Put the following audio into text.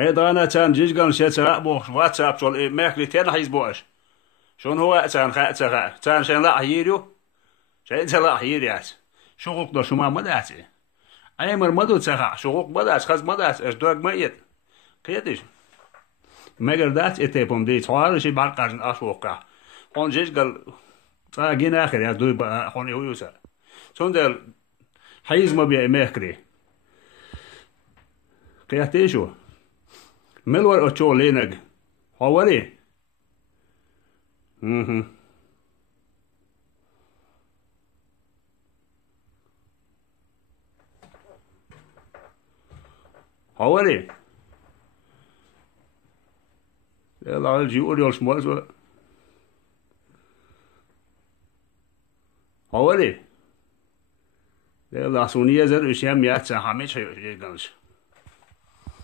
خيدانا تان جيجان شيتسا بوش واتساب شول ماكلي تان حيز بوش شون هو تان خا تان شين لا هيريو شين لا هيريات شوق دو شما مداتي اي مر مدو تسخا شوق مداس خز مداس اس دوغ ميت قيدش مگر دات اتيبوم دي توار شي بالقارن اشوقا اون جيجال تا جين اخر يا دوي هون يوسا شون دل حيز ما بي ماكري قياتيشو ملور أشوا لينج حوالي حوالي لا الجيول يلش مازو حوالي لا سونيا زر وشيم يات همه چه گنج